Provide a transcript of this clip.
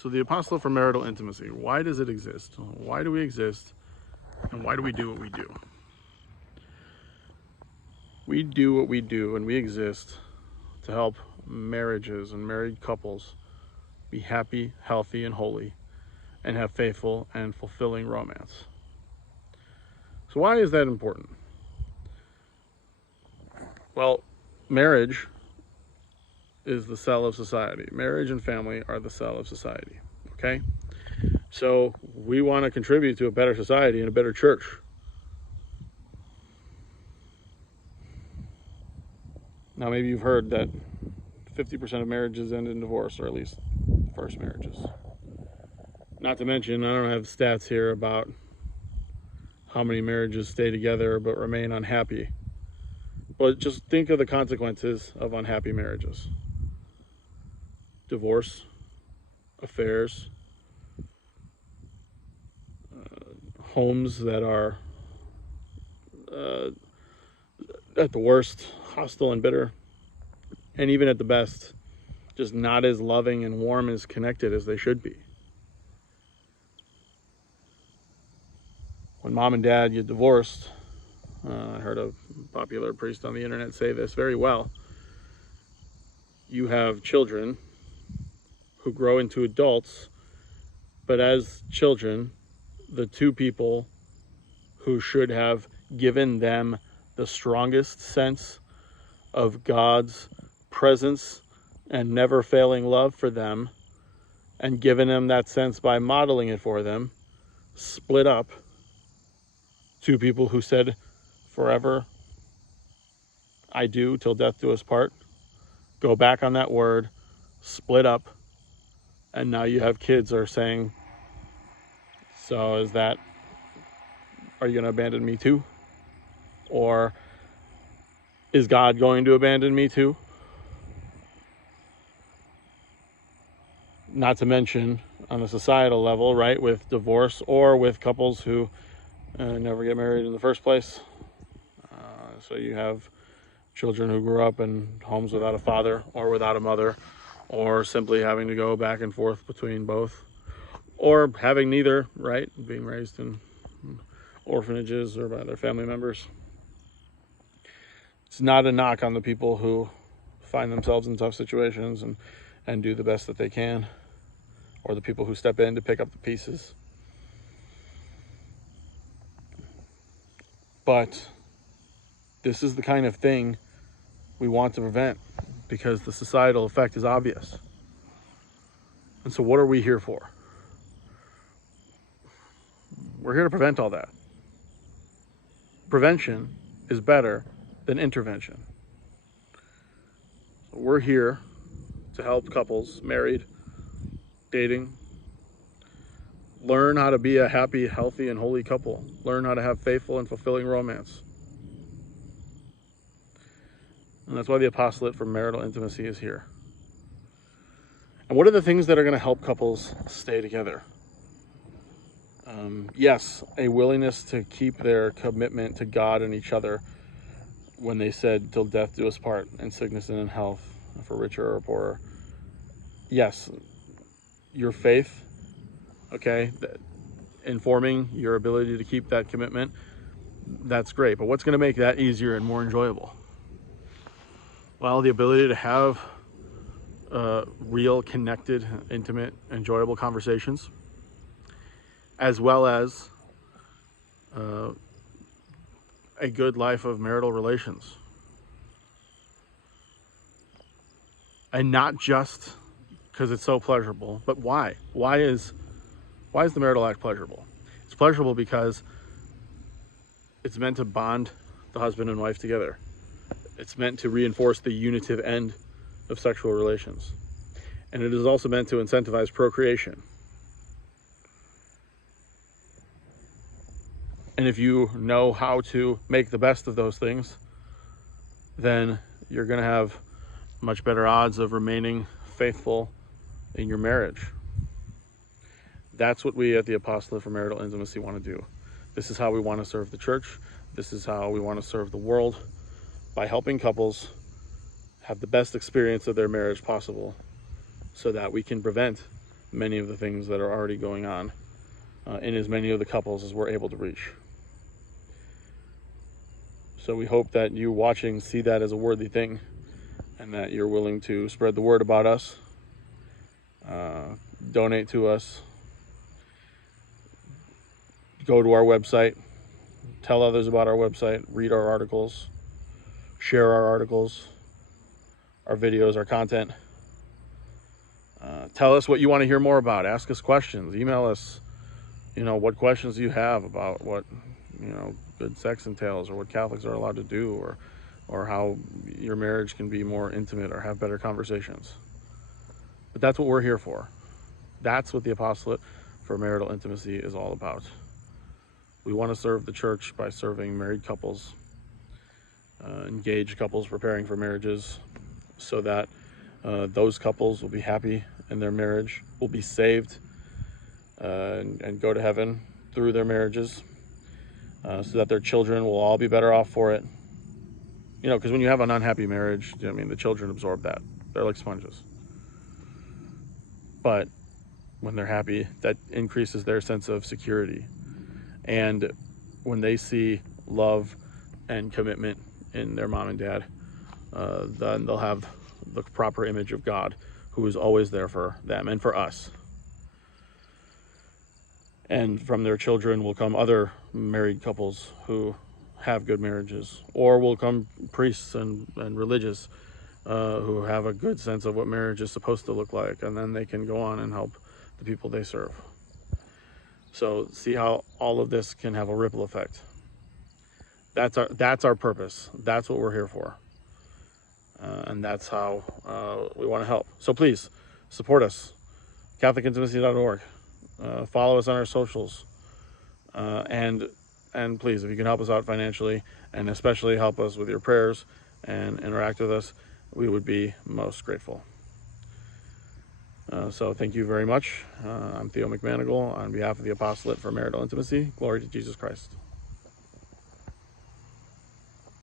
So the Apostolate for Marital Intimacy, why does it exist? Why do we exist? And why do we do what we do? We do what we do and we exist to help marriages and married couples be happy, healthy, and holy, and have faithful and fulfilling romance. So why is that important? Well, marriage is the cell of society. Marriage and family are the cell of society, okay? So we want to contribute to a better society and a better church. Now, maybe you've heard that 50% of marriages end in divorce, or at least first marriages. Not to mention, I don't have stats here about how many marriages stay together but remain unhappy. But just think of the consequences of unhappy marriages. Divorce, affairs, homes that are, at the worst, hostile and bitter, and even at the best, just not as loving and warm as connected as they should be. When mom and dad get divorced, I heard a popular priest on the internet say this very well. You have children who grow into adults, but as children, the two people who should have given them the strongest sense of God's presence and never failing love for them, and given them that sense by modeling it for them, split up. Two people who said, forever, I do, till death do us part, go back on that word, split up, and now you have kids are saying, so is that, are you going to abandon me too? Or is God going to abandon me too? Not to mention on a societal level, right, with divorce or with couples who never get married in the first place. So you have children who grew up in homes without a father or without a mother, or simply having to go back and forth between both, or having neither, right, being raised in orphanages or by their family members. It's not a knock on the people who find themselves in tough situations and do the best that they can, or the people who step in to pick up the pieces. But this is the kind of thing we want to prevent, because the societal effect is obvious. And so what are we here for? We're here to prevent all that. Prevention is better than intervention. We're here to help couples, married, dating, learn how to be a happy, healthy, and holy couple. Learn how to have faithful and fulfilling romance. And that's why the Apostolate for Marital Intimacy is here. And what are the things that are going to help couples stay together? Yes, a willingness to keep their commitment to God and each other when they said, till death do us part, in sickness and in health, for richer or poorer. Yes, your faith, okay, informing your ability to keep that commitment, that's great. But what's going to make that easier and more enjoyable? Well, the ability to have real, connected, intimate, enjoyable conversations, as well as a good life of marital relations. And not just because it's so pleasurable, but why? Why is the marital act pleasurable? It's pleasurable because it's meant to bond the husband and wife together. It's meant to reinforce the unitive end of sexual relations. And it is also meant to incentivize procreation. And if you know how to make the best of those things, then you're going to have much better odds of remaining faithful in your marriage. That's what we at the Apostolate for Marital Intimacy want to do. This is how we want to serve the church. This is how we want to serve the world, by helping couples have the best experience of their marriage possible, so that we can prevent many of the things that are already going on in as many of the couples as we're able to reach. So we hope that you watching see that as a worthy thing, and that you're willing to spread the word about us, donate to us, go to our website, tell others about our website, read our articles, share our articles, our videos, our content. Tell us what you want to hear more about. Ask us questions. Email us, what questions you have about what, good sex entails, or what Catholics are allowed to do, or how your marriage can be more intimate or have better conversations. But that's what we're here for. That's what the Apostolate for Marital Intimacy is all about. We want to serve the church by serving married couples, engaged couples preparing for marriages, so that those couples will be happy in their marriage, will be saved, and go to heaven through their marriages, so that their children will all be better off for it. Because when you have an unhappy marriage, the children absorb that. They're like sponges. But when they're happy, that increases their sense of security. And when they see love and commitment in their mom and dad, then they'll have the proper image of God, who is always there for them and for us. And from their children will come other married couples who have good marriages, or will come priests and religious who have a good sense of what marriage is supposed to look like, and then they can go on and help the people they serve. So see how all of this can have a ripple effect. That's our purpose. That's what we're here for. And that's how we want to help. So please support us. CatholicIntimacy.org. Follow us on our socials. And please, if you can help us out financially, and especially help us with your prayers and interact with us, we would be most grateful. So thank you very much. I'm Theo McManigal on behalf of the Apostolate for Marital Intimacy. Glory to Jesus Christ.